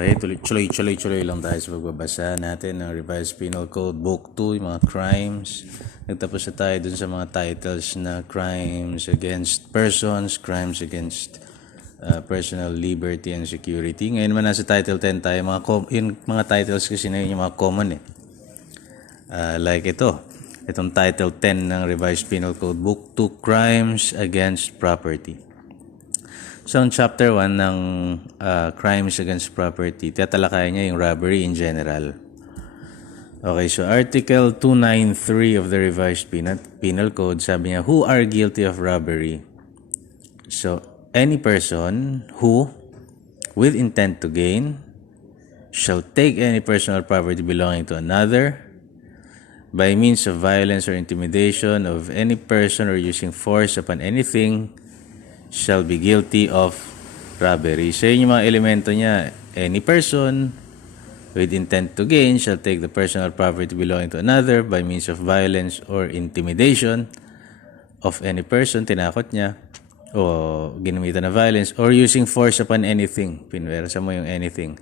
Okay, tuloy lang tayo sa pagbabasa natin ng Revised Penal Code Book 2, yung mga crimes. Nagtapos na tayo dun sa mga titles na crimes against persons, crimes against personal liberty and security. Ngayon naman nasa Title 10 tayo. Yung mga titles kasi na yun yung mga common eh. Like itong Title 10 ng Revised Penal Code Book 2, Crimes Against Property. So, ang chapter 1 ng crimes against property, tatalakayan niya yung robbery in general. Okay, so Article 293 of the Revised Penal Code, sabi niya, who are guilty of robbery? So, any person who, with intent to gain, shall take any personal property belonging to another by means of violence or intimidation of any person or using force upon anything shall be guilty of robbery. So, yun yung mga elemento niya. Any person with intent to gain shall take the personal property belonging to another by means of violence or intimidation of any person, tinakot niya, o ginamitan na violence, or using force upon anything, pinwersa mo yung anything,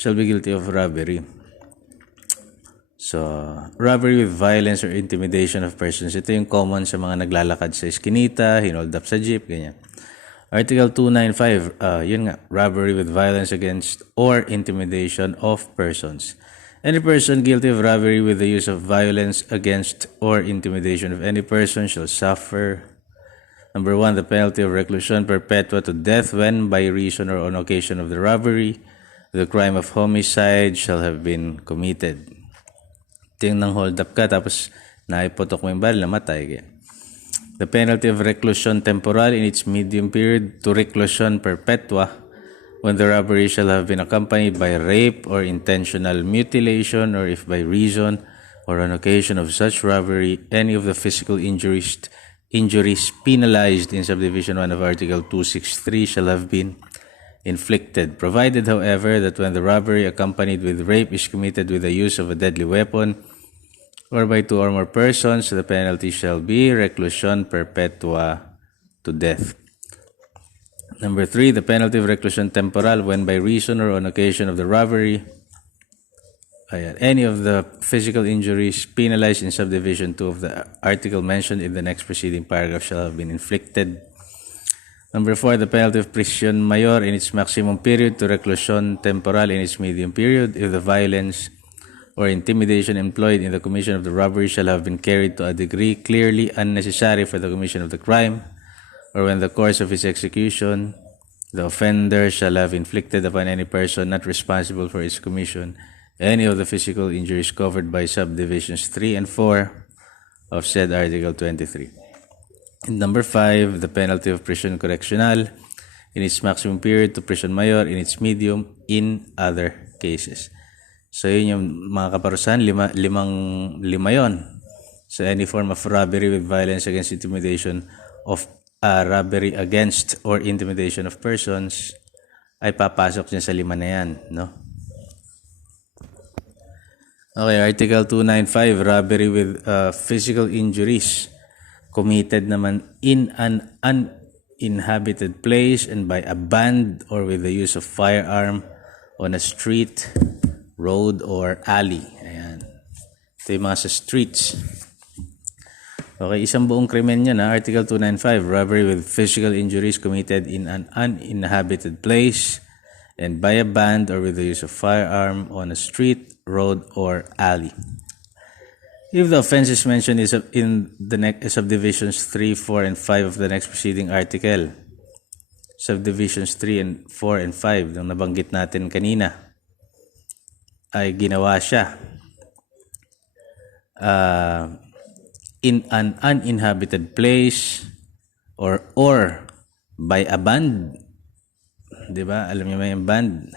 shall be guilty of robbery. So, robbery with violence or intimidation of persons. Ito yung common sa mga naglalakad sa eskinita, hinold up sa jeep, ganyan. Article 295, yun nga, robbery with violence against or intimidation of persons. Any person guilty of robbery with the use of violence against or intimidation of any person shall suffer, number 1, the penalty of reclusion perpetua to death when, by reason or on occasion of the robbery, the crime of homicide shall have been committed. Tingnan nang hold up ka, tapos naipotok mo yung baril, namatay ka. The penalty of reclusion temporal in its medium period to reclusion perpetua when the robbery shall have been accompanied by rape or intentional mutilation, or if by reason or on occasion of such robbery, any of the physical injuries penalized in subdivision 1 of Article 263 shall have been inflicted, provided, however, that when the robbery accompanied with rape is committed with the use of a deadly weapon, or by 2 or more persons, the penalty shall be reclusion perpetua to death. Number 3, the penalty of reclusion temporal when by reason or on occasion of the robbery, any of the physical injuries penalized in subdivision 2 of the article mentioned in the next preceding paragraph shall have been inflicted. Number 4, the penalty of prisión mayor in its maximum period to reclusion temporal in its medium period if the violence or intimidation employed in the commission of the robbery shall have been carried to a degree clearly unnecessary for the commission of the crime, or when the course of its execution, the offender shall have inflicted upon any person not responsible for its commission any of the physical injuries covered by subdivisions 3 and 4 of said Article 23. And number 5, the penalty of prison correctional in its maximum period to prison mayor in its medium in other cases. So, yun yung mga kaparusahan, lima yon. So, any form of robbery with violence against intimidation of robbery against or intimidation of persons ay papasok dyan sa 5 na yan, no? Okay, Article 295, robbery with physical injuries committed naman in an uninhabited place and by a band or with the use of firearm on a street, road, or alley. Ayan. Ito yung mga sa streets. Okay, isang buong krimen yun, Article 295, robbery with physical injuries committed in an uninhabited place and by a band or with the use of firearm on a street, road, or alley. If the offenses mentioned is in the subdivisions 3, 4, and 5 of the next preceding article, subdivisions 3 and 4 and 5, nang nabanggit natin kanina, ay ginawa siya in an uninhabited place or by a band, di ba? Alam niyo ba yung band?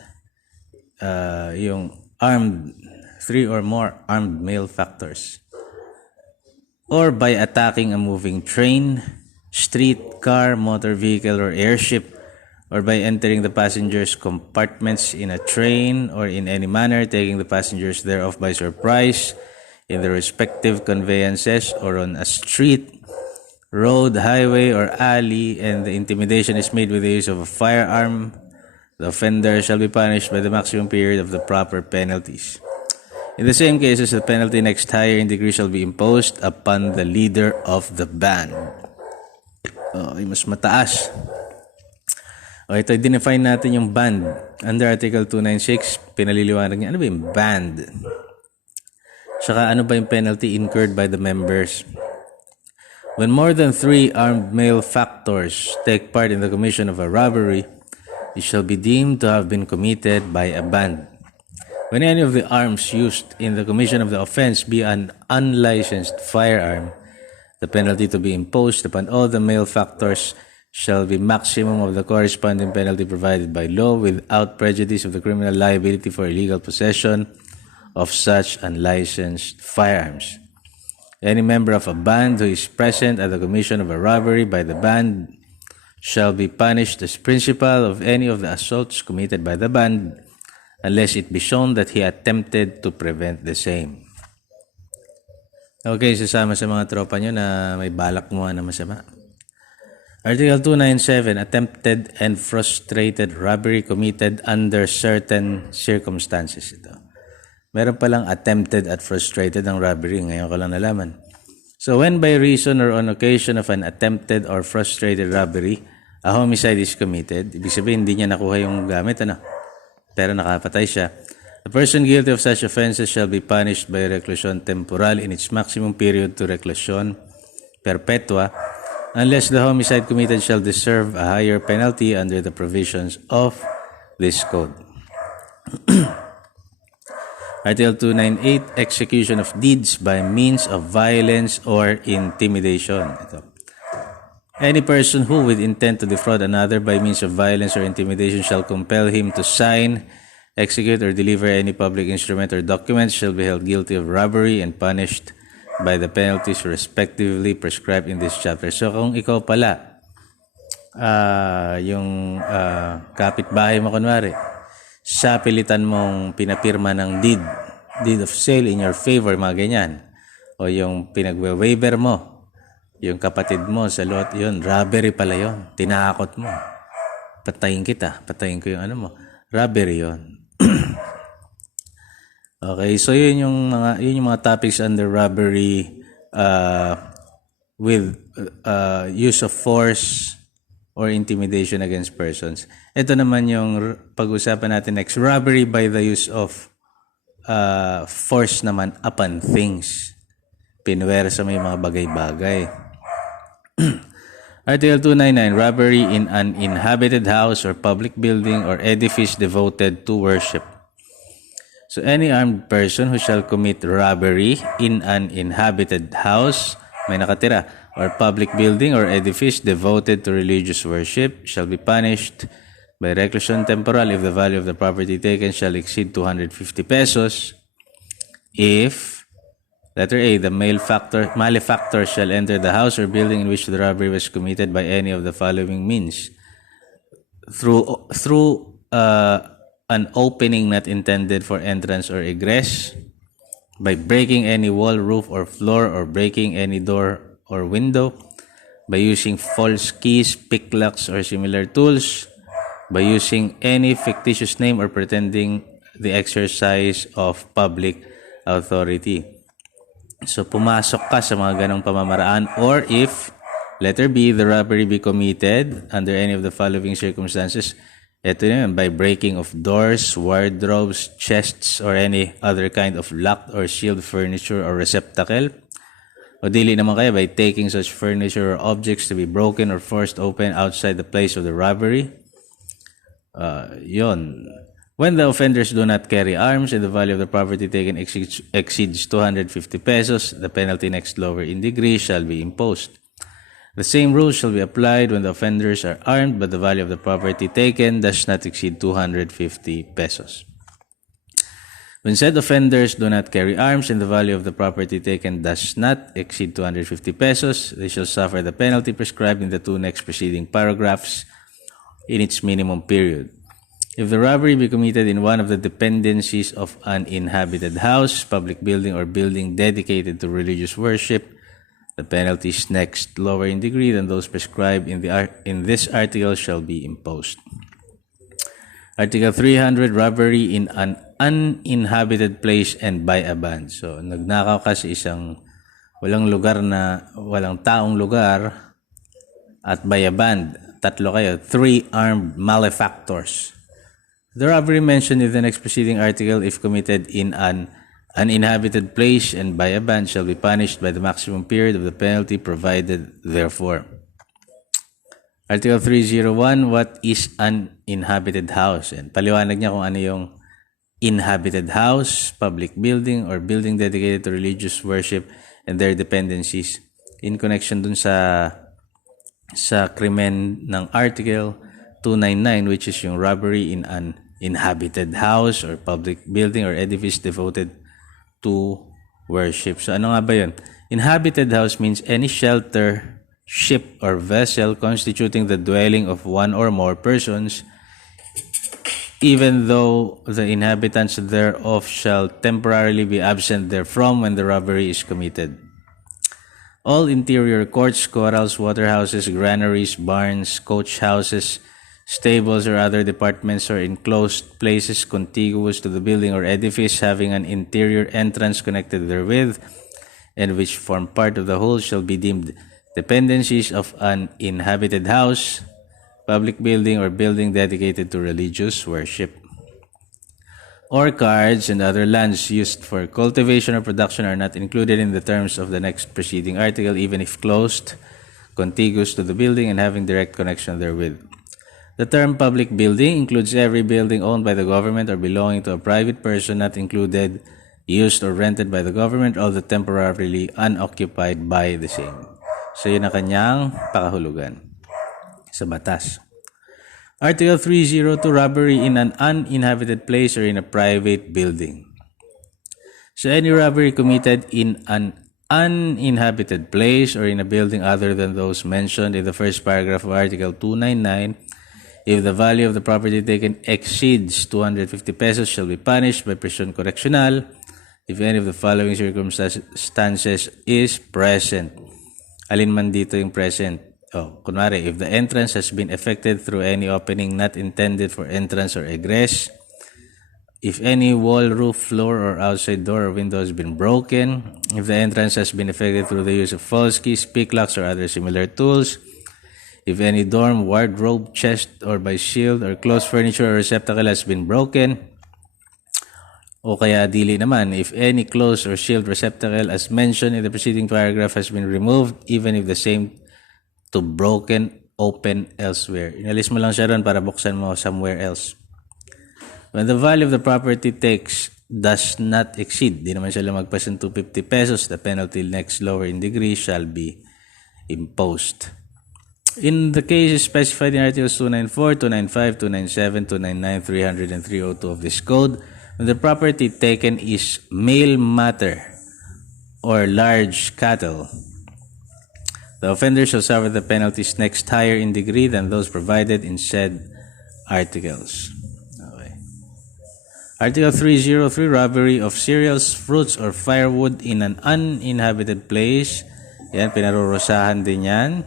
Yung armed, 3 or more armed male factors, or by attacking a moving train, street, car, motor vehicle, or airship, or by entering the passengers' compartments in a train, or in any manner taking the passengers thereof by surprise in their respective conveyances, or on a street, road, highway, or alley, and the intimidation is made with the use of a firearm, The offender shall be punished by the maximum period of the proper penalties. In the same cases, the penalty next higher in degree shall be imposed upon the leader of the band. Okay, mas mataas. Okay, ito, i-define natin yung band. Under Article 296, pinaliliwanag niya, ano ba yung band? Saka ano ba yung penalty incurred by the members? When more than 3 armed malefactors take part in the commission of a robbery, it shall be deemed to have been committed by a band. When any of the arms used in the commission of the offense be an unlicensed firearm, the penalty to be imposed upon all the malefactors shall be maximum of the corresponding penalty provided by law without prejudice of the criminal liability for illegal possession of such unlicensed firearms. Any member of a band who is present at the commission of a robbery by the band shall be punished as principal of any of the assaults committed by the band unless it be shown that he attempted to prevent the same. Okay, sasama sa mga tropa nyo na may balak mo na masama. Article 297, attempted and frustrated robbery committed under certain circumstances. Ito. Meron palang attempted at frustrated ang robbery. Ngayon ko lang nalaman. So when by reason or on occasion of an attempted or frustrated robbery, a homicide is committed, ibig sabihin hindi niya nakuha yung gamit, pero nakapatay siya. The person guilty of such offenses shall be punished by reclusion temporal in its maximum period to reclusion perpetua, unless the homicide committed shall deserve a higher penalty under the provisions of this code. Article 298, execution of deeds by means of violence or intimidation. Ito. Any person who, with intent to defraud another by means of violence or intimidation, shall compel him to sign, execute, or deliver any public instrument or document shall be held guilty of robbery and punished by the penalties respectively prescribed in this chapter. So kung ikaw pala, yung kapitbahay mo kunwari, sa pilitan mong pinapirma ng deed of sale in your favor, mga ganyan, o yung pinagwe-waiver mo, yung kapatid mo sa lot, yun, robbery pala yun, tinakot mo, patayin kita, patayin ko yung ano mo, robbery yun. Okay, so yun yung mga topics under robbery with use of force or intimidation against persons. Ito naman yung pag-usapan natin next, robbery by the use of force naman upon things. Pinwersa may mga bagay-bagay. Article 299, robbery in an inhabited house or public building or edifice devoted to worship. So any armed person who shall commit robbery in an inhabited house, may nakatira, or public building or edifice devoted to religious worship shall be punished by reclusion temporal if the value of the property taken shall exceed 250 pesos. If, letter A, the malefactor shall enter the house or building in which the robbery was committed by any of the following means: through an opening not intended for entrance or egress, by breaking any wall, roof, or floor, or breaking any door or window, by using false keys, picklocks, or similar tools, by using any fictitious name or pretending the exercise of public authority. So, pumasok ka sa mga ganong pamamaraan, or if, letter B, the robbery be committed under any of the following circumstances. Ito yun, by breaking of doors, wardrobes, chests, or any other kind of locked or sealed furniture or receptacle. O dili naman kaya by taking such furniture or objects to be broken or forced open outside the place of the robbery. Yun. When the offenders do not carry arms and the value of the property taken exceeds 250 pesos, the penalty next lower in degree shall be imposed. The same rules shall be applied when the offenders are armed but the value of the property taken does not exceed 250 pesos. When said offenders do not carry arms and the value of the property taken does not exceed 250 pesos, they shall suffer the penalty prescribed in the two next preceding paragraphs in its minimum period. If the robbery be committed in one of the dependencies of an inhabited house, public building, or building dedicated to religious worship, the penalties next lower in degree than those prescribed in this article shall be imposed. Article 300, robbery in an uninhabited place and by a band. So, nagnakaw ka sa isang walang taong lugar at by a band. Tatlo kayo. 3 armed malefactors. The robbery mentioned in the next preceding article, if committed in an uninhabited place and by a band, shall be punished by the maximum period of the penalty provided therefore. Article 301, what is an inhabited house? And paliwanag niya kung ano yung inhabited house, public building, or building dedicated to religious worship and their dependencies. In connection dun sa krimen ng Article 299, which is yung robbery in an inhabited house or public building or edifice devoted to worship. So ano nga ba yun? Inhabited house means any shelter, ship, or vessel constituting the dwelling of one or more persons, even though the inhabitants thereof shall temporarily be absent therefrom when the robbery is committed. All interior courts, corrals, waterhouses, granaries, barns, coach houses, stables, or other departments or enclosed places contiguous to the building or edifice having an interior entrance connected therewith, and which form part of the whole, shall be deemed dependencies of an inhabited house, public building, or building dedicated to religious worship. Orchards and other lands used for cultivation or production are not included in the terms of the next preceding article, even if closed, contiguous to the building, and having direct connection therewith. The term public building includes every building owned by the government or belonging to a private person, not included, used, or rented by the government, although temporarily unoccupied by the same. So yun ang kanyang pakahulugan sa batas. Article 302, robbery in an uninhabited place or in a private building. So any robbery committed in an uninhabited place or in a building other than those mentioned in the first paragraph of Article 299, if the value of the property taken exceeds 250 pesos, shall be punished by prison correctional if any of the following circumstances is present. Alin man dito yung present? Kunwari, if the entrance has been effected through any opening not intended for entrance or egress, if any wall, roof, floor, or outside door or window has been broken, if the entrance has been effected through the use of false keys, picklocks, or other similar tools, if any dorm, wardrobe, chest, or by shield or closed furniture or receptacle has been broken, o kaya dili naman, if any closed or shield receptacle as mentioned in the preceding paragraph has been removed, even if the same to broken, open elsewhere. Inalis mo lang siya ron para buksan mo somewhere else. When the value of the property takes does not exceed, di naman siya lumagpas ng 250 pesos, the penalty next lower in degree shall be imposed. In the cases specified in Articles 294, 295, 297, 299, 300, and 302 of this code, when the property taken is male matter or large cattle, the offender shall suffer the penalties next higher in degree than those provided in said articles. Okay. Article 303, robbery of cereals, fruits, or firewood in an uninhabited place. Yan, pinarurusahan din yan.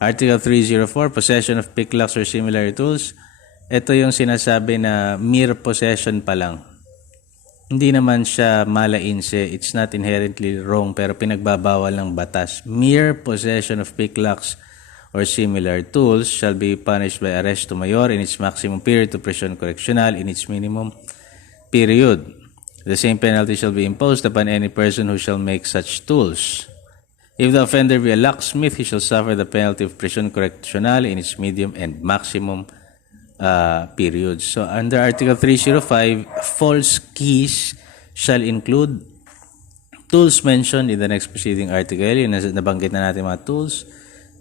Article 304, possession of picklocks or similar tools. Ito yung sinasabi na mere possession pa lang. Hindi naman siya malainse. It's not inherently wrong, pero pinagbabawal ng batas. Mere possession of picklocks or similar tools shall be punished by arresto mayor in its maximum period to prison correctional in its minimum period. The same penalty shall be imposed upon any person who shall make such tools. If the offender be a locksmith, he shall suffer the penalty of prison correctional in its medium and maximum periods. So under Article 305, false keys shall include tools mentioned in the next preceding article. Yung nabanggit na natin mga tools.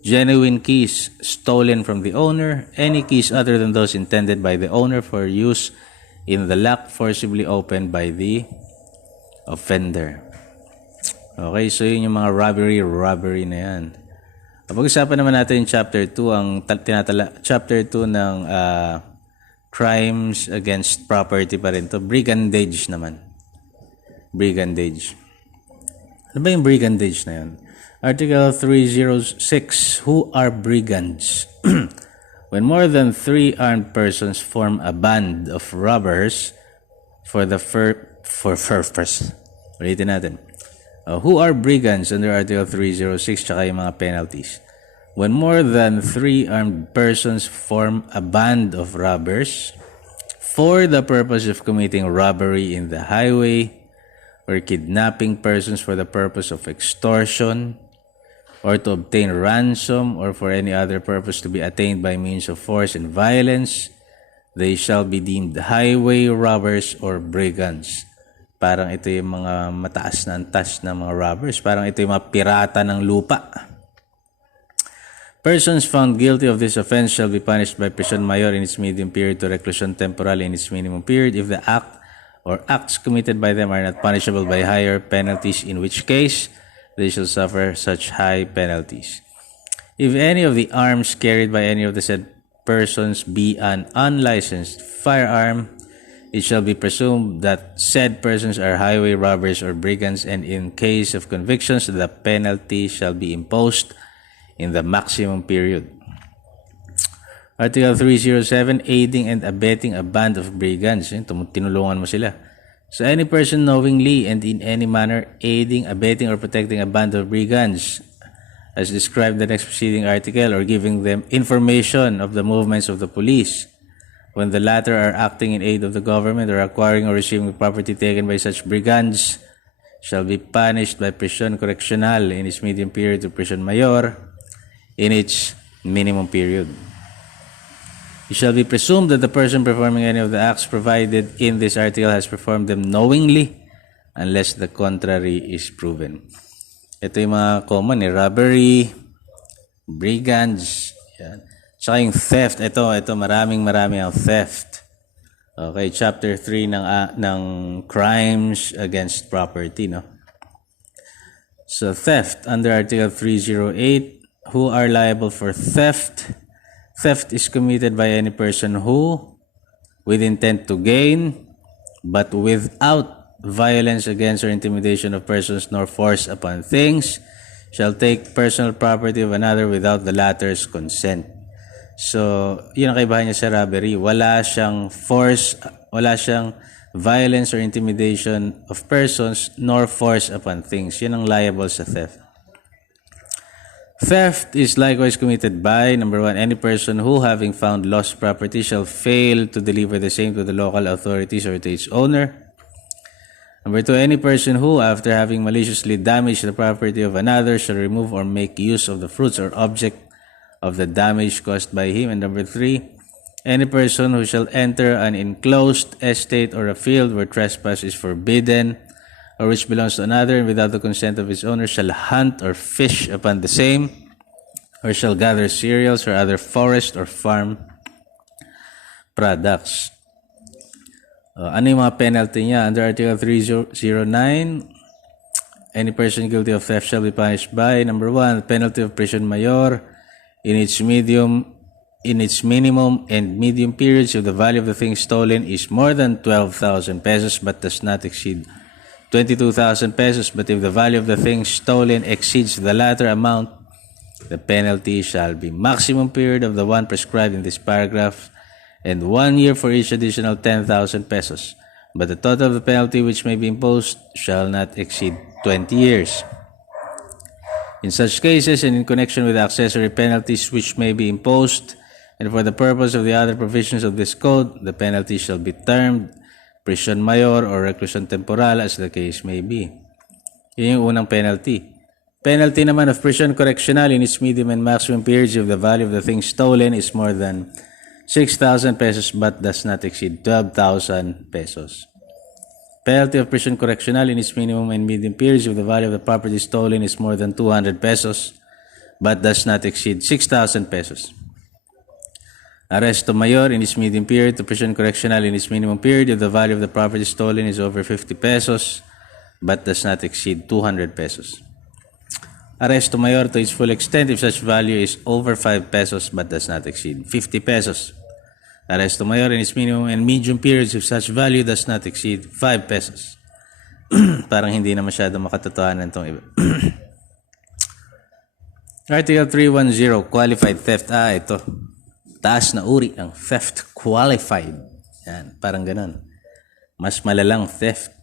Genuine keys stolen from the owner. Any keys other than those intended by the owner for use in the lock forcibly opened by the offender. Okay, so yun yung mga robbery na yan. Pag-usapan naman natin yung chapter 2, ang chapter 2 ng crimes against property pa rin to. Brigandage naman. Brigandage. Ano ba yung brigandage na yun? Article 306, who are brigands? When more than 3 armed persons form a band of robbers for the purpose. Ulitin natin. Who are brigands under Article 306 tsaka yung mga penalties. When more than 3 armed persons form a band of robbers for the purpose of committing robbery in the highway or kidnapping persons for the purpose of extortion or to obtain ransom or for any other purpose to be attained by means of force and violence, they shall be deemed highway robbers or brigands. Parang ito yung mga mataas na antas na mga robbers. Parang ito yung mga pirata ng lupa. Persons found guilty of this offense shall be punished by prison mayor in its medium period to reclusion temporal in its minimum period if the act or acts committed by them are not punishable by higher penalties, in which case they shall suffer such high penalties. If any of the arms carried by any of the said persons be an unlicensed firearm, it shall be presumed that said persons are highway robbers or brigands, and in case of convictions, the penalty shall be imposed in the maximum period. Article 307, aiding and abetting a band of brigands. Tinulungan mo sila. So any person knowingly and in any manner aiding, abetting, or protecting a band of brigands, as described in the next preceding article, or giving them information of the movements of the police, when the latter are acting in aid of the government or acquiring or receiving property taken by such brigands, shall be punished by prison correctional in its medium period to prison mayor in its minimum period. It shall be presumed that the person performing any of the acts provided in this article has performed them knowingly unless the contrary is proven. Ito yung mga common, robbery, brigands, yan. Tsaka yung theft, ito maraming ang theft. Okay, chapter 3 ng crimes against property, no? So theft under Article 308, who are liable for theft? Theft is committed by any person who, with intent to gain, but without violence against or intimidation of persons nor force upon things, shall take personal property of another without the latter's consent. So, yun ang kaibahan niya sa robbery. Wala siyang force, wala siyang violence or intimidation of persons nor force upon things. Yun ang liable sa theft. Theft is likewise committed by, number 1, any person who, having found lost property, shall fail to deliver the same to the local authorities or to its owner. Number 2, any person who, after having maliciously damaged the property of another, shall remove or make use of the fruits or object of the damage caused by him. And number 3, any person who shall enter an enclosed estate or a field where trespass is forbidden, or which belongs to another, and without the consent of its owner, shall hunt or fish upon the same, or shall gather cereals or other forest or farm products. Ano yung mga penalty niya? Under Article 309, any person guilty of theft shall be punished by, number 1, penalty of prison mayor in its minimum and medium periods if the value of the thing stolen is more than 12,000 pesos but does not exceed 22,000 pesos, but if the value of the thing stolen exceeds the latter amount, the penalty shall be maximum period of the one prescribed in this paragraph and 1 year for each additional 10,000 pesos. But the total of the penalty which may be imposed shall not exceed 20 years. In such cases and in connection with accessory penalties which may be imposed, and for the purpose of the other provisions of this code, the penalty shall be termed prison mayor or reclusion temporal as the case may be. Yun yung unang penalty. Penalty naman of prison correctional in its medium and maximum periods if the value of the thing stolen is more than 6,000 pesos but does not exceed 12,000 pesos. Penalty of prison correctional in its minimum and medium periods if the value of the property stolen is more than 200 pesos but does not exceed 6,000 pesos. Arresto mayor in its medium period to prison correctional in its minimum period if the value of the property stolen is over 50 pesos but does not exceed 200 pesos. Arresto mayor to its full extent if such value is over 5 pesos but does not exceed 50 pesos. Arresto mayor in its minimum and medium periods if such value does not exceed 5 pesos. Parang hindi na masyado makatotohanan itong iba. Article 310, qualified theft. Ito. taas na uri ng theft qualified. Yan, parang ganun. Mas malalang theft.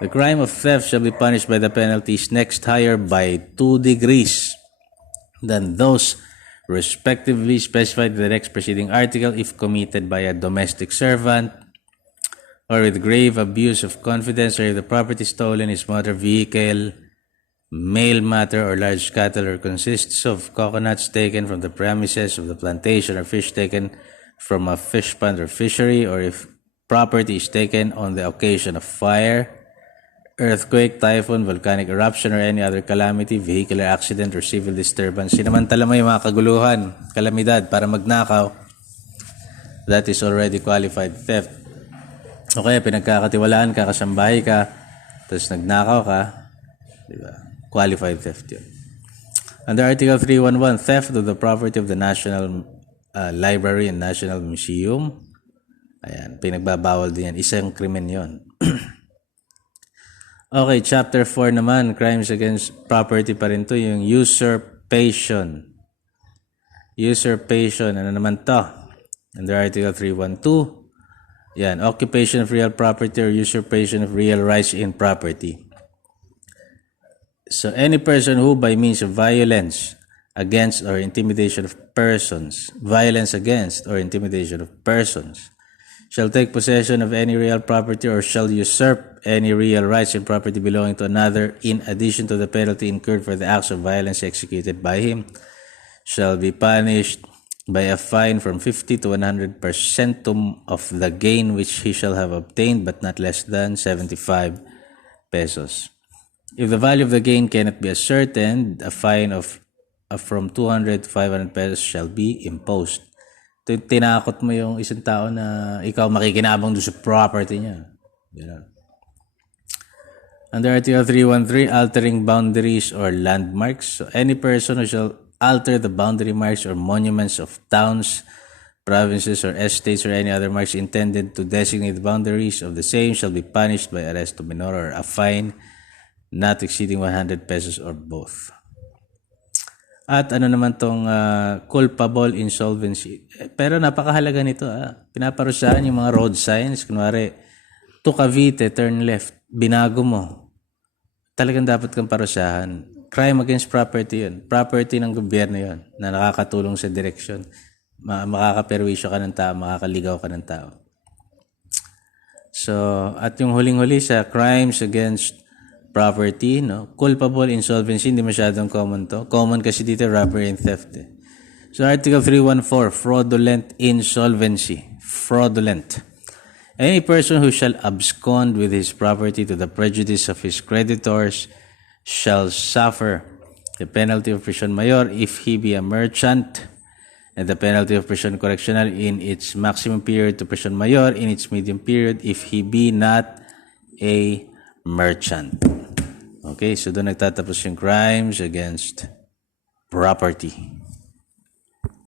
The crime of theft shall be punished by the penalties next higher by 2 degrees than those respectively specified in the next preceding article if committed by a domestic servant or with grave abuse of confidence, or if the property stolen is motor vehicle, mail matter, or large cattle, or consists of coconuts taken from the premises of the plantation, or fish taken from a fish pond or fishery, or if property is taken on the occasion of fire, earthquake, typhoon, volcanic eruption, or any other calamity, vehicular accident, or civil disturbance. Sinamantala mo yung mga kaguluhan, kalamidad para magnakaw, that is already qualified theft. Okay, pinagkakatiwalaan ka, kasambahay ka, tapos nagnakaw ka, diba? Qualified theft yun. Under Article 311, theft of the property of the National Library and National Museum. Ayan, pinagbabawal din yan. Isang krimen yun. Okay, Chapter 4 naman, crimes against property pa rin to, yung usurpation. Usurpation, ano naman to? Under Article 312, yan, occupation of real property or usurpation of real rights in property. So, any person who by means of violence against or intimidation of persons, shall take possession of any real property or shall usurp any real rights and property belonging to another in addition to the penalty incurred for the acts of violence executed by him, shall be punished by a fine from 50 to 100% of the gain which he shall have obtained, but not less than 75 pesos. If the value of the gain cannot be ascertained, a fine of from 200 to 500 pesos shall be imposed. Tinakot mo yung isang tao na ikaw makikinabang doon sa property niya. Ganun. Under Article 313, altering boundaries or landmarks. So, any person who shall alter the boundary marks or monuments of towns, provinces, or estates, or any other marks intended to designate the boundaries of the same shall be punished by arresto minor or a fine not exceeding 100 pesos or both. At ano naman tong culpable insolvency. Pero napakahalaga nito. Pinaparusahan yung mga road signs. Kunwari, to Cavite, turn left. Binago mo. Talagang dapat kang parusahan. Crime against property yun. Property ng gobyerno yun na nakakatulong sa direksyon. Makakaperwisyo ka ng tao, makakaligaw ka ng tao. So, at yung huling-huli sa crimes against property, no? Culpable insolvency, hindi masyadong common to. Common kasi dito, robbery and theft. So, Article 314, fraudulent insolvency. Fraudulent. Any person who shall abscond with his property to the prejudice of his creditors shall suffer the penalty of prison mayor if he be a merchant, and the penalty of prison correctional in its maximum period to prison mayor in its medium period if he be not a merchant. Okay, so doon nagtatapos yung crimes against property.